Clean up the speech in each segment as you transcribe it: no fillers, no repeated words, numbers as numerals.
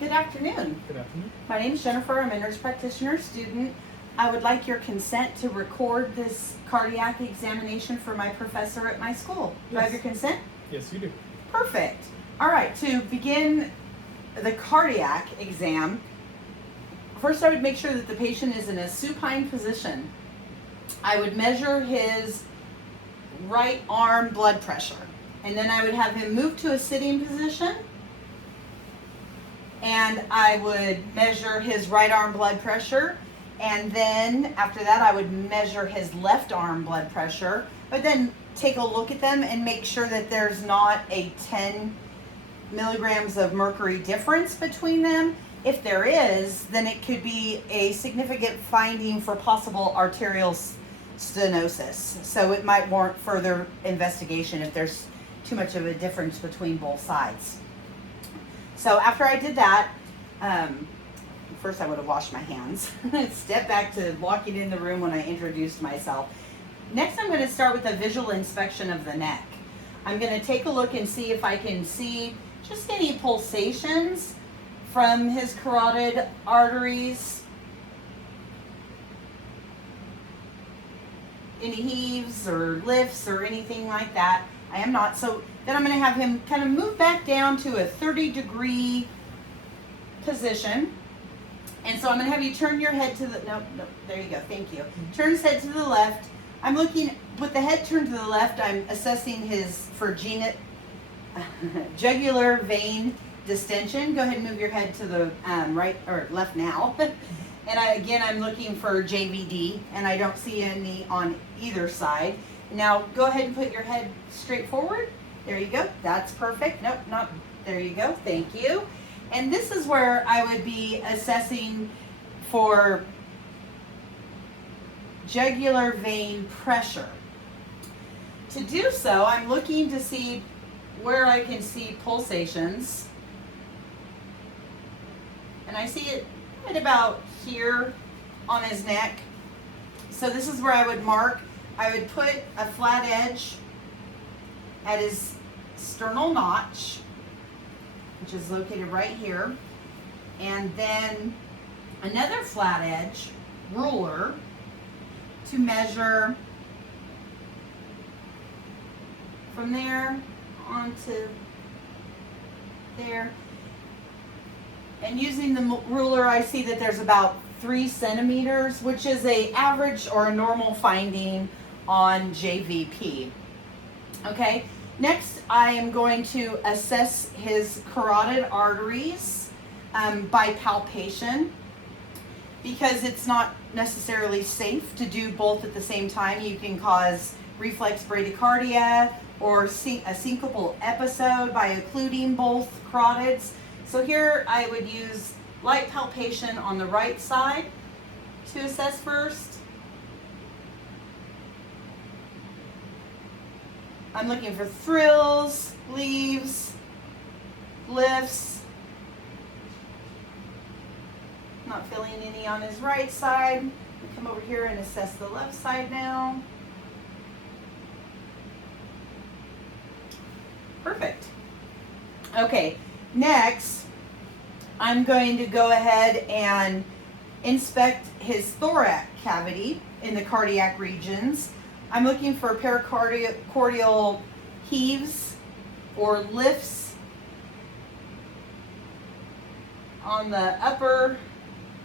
Good afternoon. Good afternoon. My name is Jennifer. I'm a nurse practitioner student. I would like your consent to record this cardiac examination for my professor at my school. Do I have Yes. your consent? Yes, you do. Perfect. All right, to begin the cardiac exam, first I would make sure that the patient is in a supine position. I would measure his right arm blood pressure, and then I would have him move to a sitting position, and I would measure his right arm blood pressure, and then after that I would measure his left arm blood pressure, but then take a look at them and make sure that there's not a 10 milligrams of mercury difference between them. If there is, then it could be a significant finding for possible arterial stenosis. So it might warrant further investigation if there's too much of a difference between both sides. So after I did that, first I would have washed my hands. Step back to walking in the room when I introduced myself. Next, I'm going to start with a visual inspection of the neck. I'm going to take a look and see if I can see just any pulsations from his carotid arteries, any heaves or lifts or anything like that. I am not. So then I'm going to have him kind of move back down to a 30-degree position. And so I'm going to have you turn your head to the, no, there you go, thank you. Turn his head to the left. I'm looking, with the head turned to the left, I'm assessing his, for jugular vein distension. Go ahead and move your head to the right, or left now. And I'm looking for JVD, and I don't see any on either side. Now go ahead and put your head straight forward. There you go. That's perfect. Nope, not. There you go. Thank you. And this is where I would be assessing for jugular vein pressure. To do so, I'm looking to see where I can see pulsations. And I see it right about here on his neck. So this is where I would mark. I would put a flat edge at his sternal notch, which is located right here, and then another flat edge ruler to measure from there onto there. And using the ruler, I see that there's about 3 centimeters, which is a average or a normal finding on JVP. Okay, next I am going to assess his carotid arteries by palpation, because it's not necessarily safe to do both at the same time. You can cause reflex bradycardia or a syncopal episode by occluding both carotids. So here I would use light palpation on the right side to assess first. I'm looking for thrills, leaves, lifts. Not feeling any on his right side. We come over here and assess the left side now. Perfect. Okay, next I'm going to go ahead and inspect his thorax cavity in the cardiac regions. I'm looking for pericardial heaves or lifts on the upper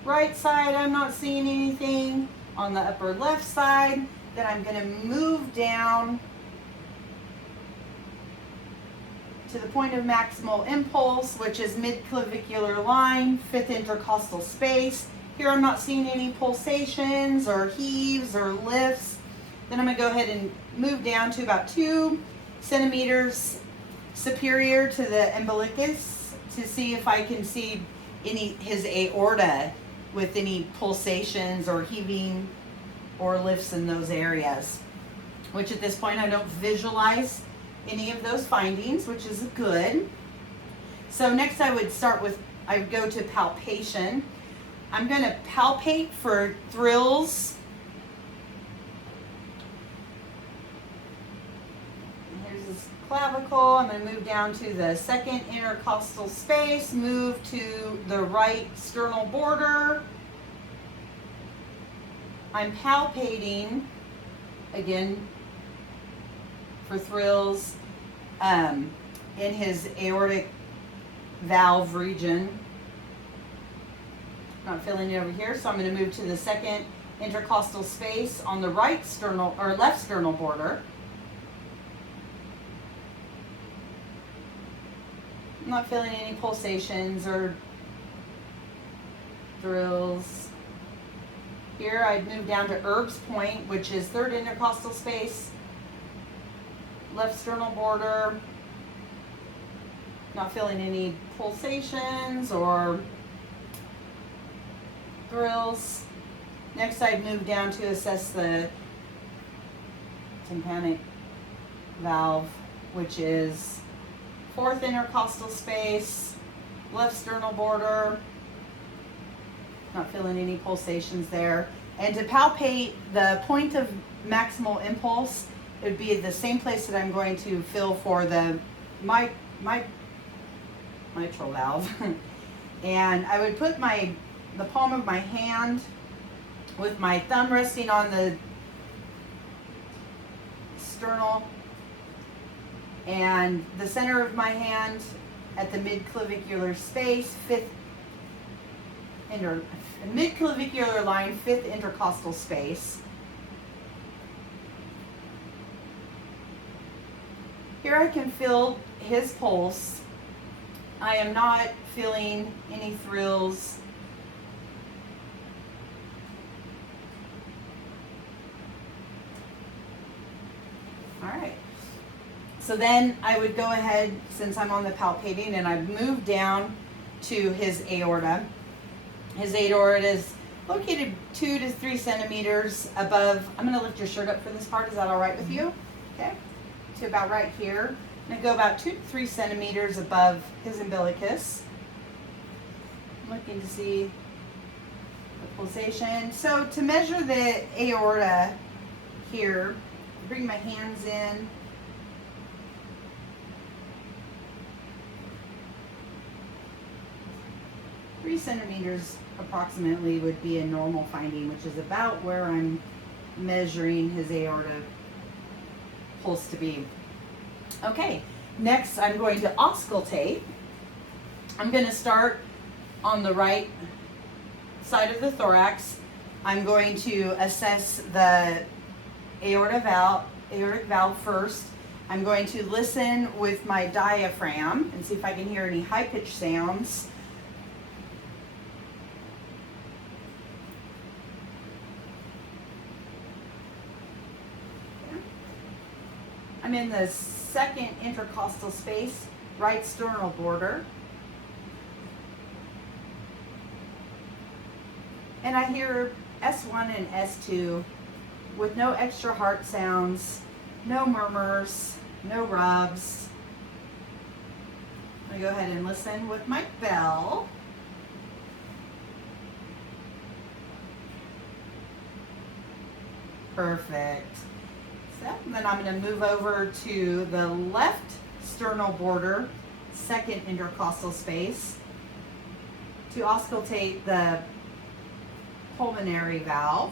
right side. I'm not seeing anything. On the upper left side, then I'm going to move down to the point of maximal impulse, which is mid-clavicular line, 5th intercostal space. Here I'm not seeing any pulsations or heaves or lifts. Then I'm going to go ahead and move down to about 2 centimeters superior to the umbilicus to see if I can see his aorta with any pulsations or heaving or lifts in those areas, which at this point I don't visualize any of those findings, which is good. So next I would go to palpation. I'm going to palpate for thrills. Here's his clavicle. I'm going to move down to the second intercostal space, move to the right sternal border. I'm palpating, again, for thrills, in his aortic valve region. Not feeling it over here, so I'm going to move to the second intercostal space on the right sternal or left sternal border. I'm not feeling any pulsations or thrills. Here I'd move down to Erb's point, which is third intercostal space, left sternal border. Not feeling any pulsations or thrills. Next I'd move down to assess the tympanic valve, which is fourth intercostal space, left sternal border. Not feeling any pulsations there. And to palpate the point of maximal impulse, it would be the same place that I'm going to feel for the mitral valve. And I would put the palm of my hand with my thumb resting on the sternal and the center of my hand at the midclavicular space, midclavicular line, fifth intercostal space. Here I can feel his pulse. I am not feeling any thrills. All right. So then I would go ahead, since I'm on the palpating, and I'd move down to his aorta. His aorta is located 2 to 3 centimeters above. I'm going to lift your shirt up for this part. Is that all right with you? Okay. To about right here. I'm going to go about 2 to 3 centimeters above his umbilicus. I'm looking to see the pulsation. So to measure the aorta here, bring my hands in. Three centimeters approximately would be a normal finding, which is about where I'm measuring his aorta pulse to be. Okay, next I'm going to auscultate. I'm going to start on the right side of the thorax. I'm going to assess the aortic valve first. I'm going to listen with my diaphragm and see if I can hear any high-pitched sounds. I'm in the second intercostal space, right sternal border. And I hear S1 and S2 with no extra heart sounds, no murmurs, no rubs. I'm going to go ahead and listen with my bell. Perfect. And then I'm going to move over to the left sternal border, second intercostal space, to auscultate the pulmonary valve.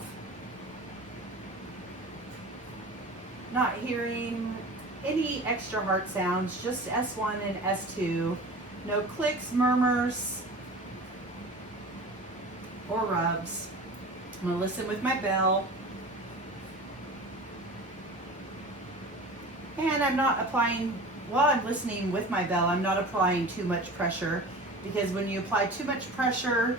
Not hearing any extra heart sounds, just S1 and S2. No clicks, murmurs, or rubs. I'm going to listen with my bell. And I'm not applying, while I'm listening with my bell, I'm not applying too much pressure, because when you apply too much pressure,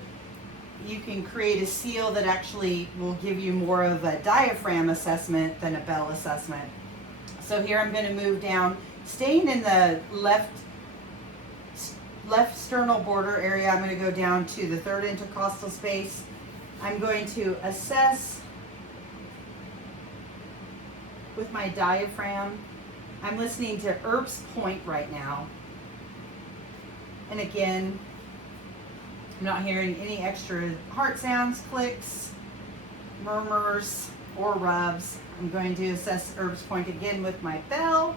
you can create a seal that actually will give you more of a diaphragm assessment than a bell assessment. So here I'm going to move down, staying in the left sternal border area. I'm going to go down to the third intercostal space. I'm going to assess with my diaphragm. I'm listening to Erb's point right now. And again, I'm not hearing any extra heart sounds, clicks, murmurs, or rubs. I'm going to assess Erb's point again with my bell.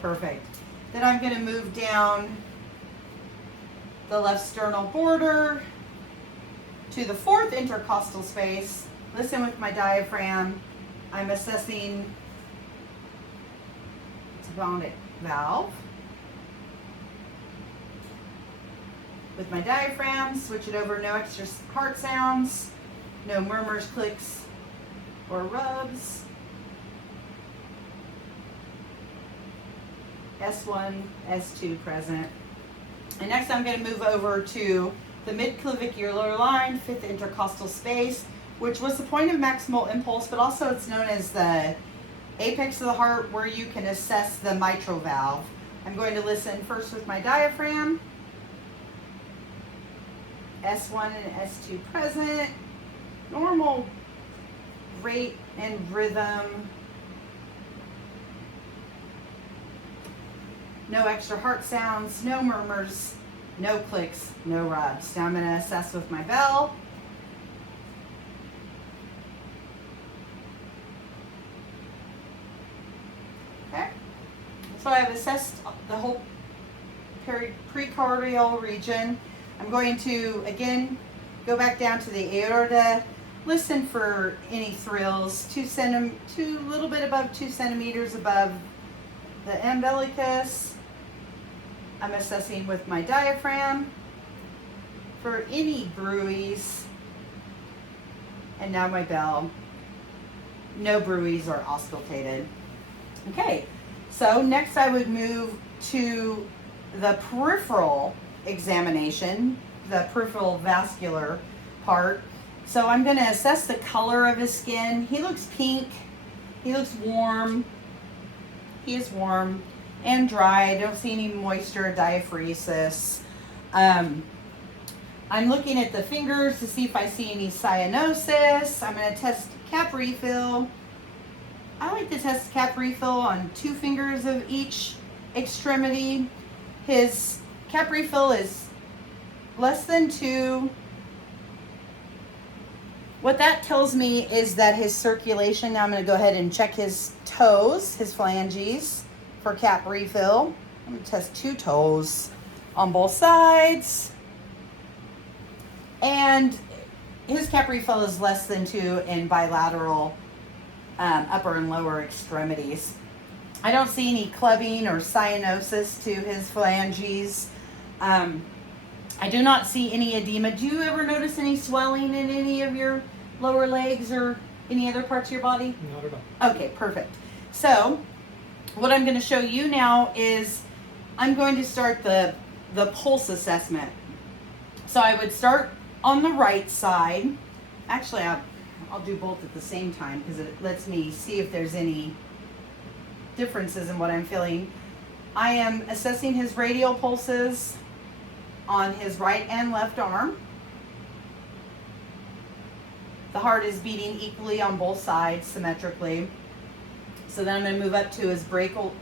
Perfect. Then I'm going to move down the left sternal border to the fourth intercostal space. Listen with my diaphragm. I'm assessing tympanic valve. With my diaphragm, switch it over, no extra heart sounds, no murmurs, clicks, or rubs. S1, S2 present. And next I'm going to move over to the midclavicular line, fifth intercostal space, which was the point of maximal impulse, but also it's known as the apex of the heart where you can assess the mitral valve. I'm going to listen first with my diaphragm. S1 and S2 present. Normal rate and rhythm. No extra heart sounds, no murmurs, no clicks, no rubs. Now I'm going to assess with my bell. Okay. So I've assessed the whole precardial region. I'm going to, again, go back down to the aorta, listen for any thrills, little bit above 2 centimeters above the umbilicus. I'm assessing with my diaphragm for any bruits. And now my bell. No bruits are auscultated. Okay, so next I would move to the peripheral examination, the peripheral vascular part. So I'm going to assess the color of his skin. He looks pink. He looks warm. He is warm and dry. I don't see any moisture, diaphoresis. I'm looking at the fingers to see if I see any cyanosis. I'm going to test cap refill. I like to test cap refill on 2 fingers of each extremity. His cap refill is less than 2. What that tells me is that his circulation, now I'm going to go ahead and check his toes, his phalanges for cap refill. I'm going to test 2 toes on both sides. And his cap refill is less than 2 in bilateral upper and lower extremities. I don't see any clubbing or cyanosis to his phalanges. I do not see any edema. Do you ever notice any swelling in any of your lower legs or any other parts of your body? Not at all. Okay, perfect. So what I'm going to show you now is I'm going to start the pulse assessment. So I would start on the right side. Actually, I'll do both at the same time because it lets me see if there's any differences in what I'm feeling. I am assessing his radial pulses on his right and left arm. The heart is beating equally on both sides, symmetrically. So then I'm going to move up to his brachial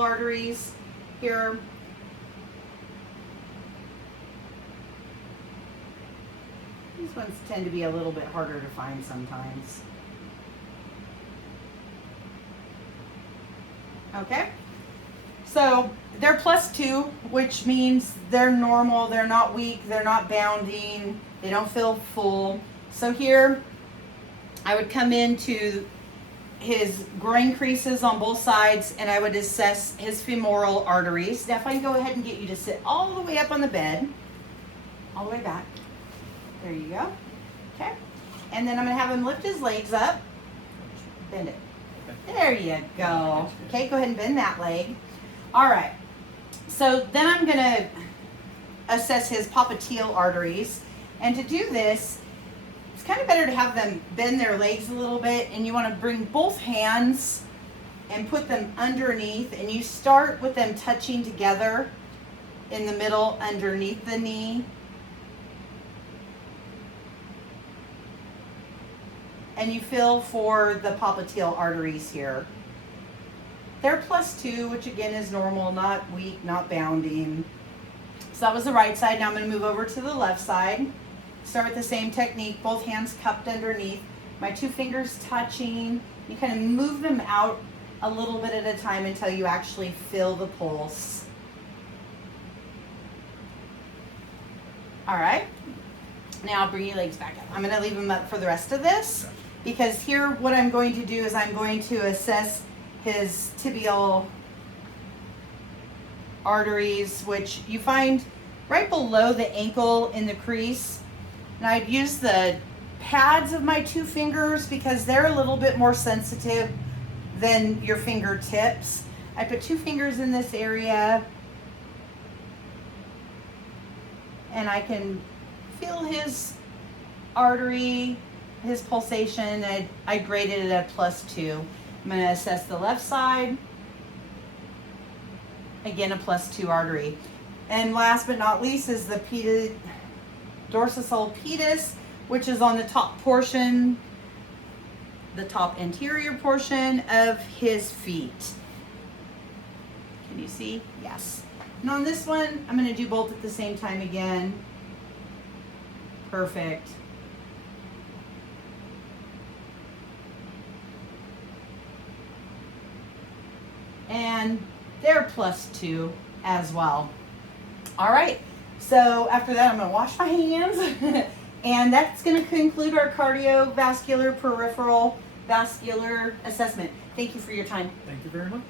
arteries here. These ones tend to be a little bit harder to find sometimes. Okay, so they're +2, which means they're normal, they're not weak, they're not bounding, they don't feel full. So here, I would come into his groin creases on both sides and I would assess his femoral arteries. Now if I can go ahead and get you to sit all the way up on the bed, all the way back. There you go. Okay. And then I'm going to have him lift his legs up. Bend it. There you go. Okay, go ahead and bend that leg. All right. So then I'm going to assess his popliteal arteries. And to do this, it's kind of better to have them bend their legs a little bit. And you want to bring both hands and put them underneath. And you start with them touching together in the middle underneath the knee. And you feel for the popliteal arteries here. They're +2, which again is normal, not weak, not bounding. So that was the right side. Now I'm going to move over to the left side. Start with the same technique, both hands cupped underneath. My 2 fingers touching. You kind of move them out a little bit at a time until you actually feel the pulse. All right. Now bring your legs back up. I'm going to leave them up for the rest of this because here what I'm going to do is I'm going to assess his tibial arteries, which you find right below the ankle in the crease. And I'd use the pads of my 2 fingers because they're a little bit more sensitive than your fingertips. I put 2 fingers in this area and I can feel his artery, his pulsation. I graded it at +2. I'm going to assess the left side. Again, a +2 artery. And last but not least is the dorsal pedis, which is on the top portion, the top anterior portion of his feet. Can you see? Yes. And on this one, I'm going to do both at the same time again. Perfect. And they're +2 as well. All right, so after that, I'm going to wash my hands. And that's going to conclude our cardiovascular peripheral vascular assessment. Thank you for your time. Thank you very much.